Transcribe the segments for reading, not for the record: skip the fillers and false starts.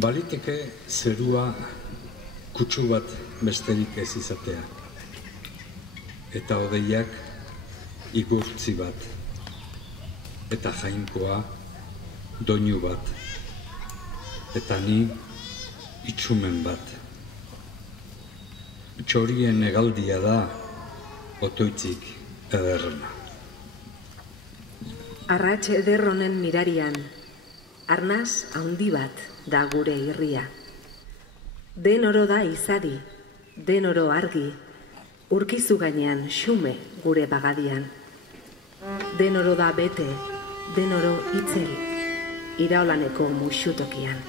Baliteke zerua kutsu bat besterik ez izatea. Eta hodeiak igurtzi bat. Eta jainkoa doinu bat. Eta ni itxumen bat. Txorien hegaldia da otoitzik ederrena. Arrats eder honen mirarian, arnaz handi bat da gure irria. Den oro da izadi, den oro argi, urkizu gainean xume gure bagadian. Den oro da bete, den oro itzel, iraolaneko musutokian.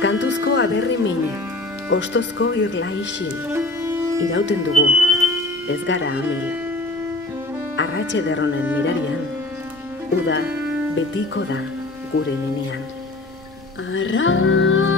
Kantuzko aderri mine, ostozko irla isin, irauten dugu, ez gara amil. Arrats eder honen mirarian, uda betiko da gure nenean. Arratxe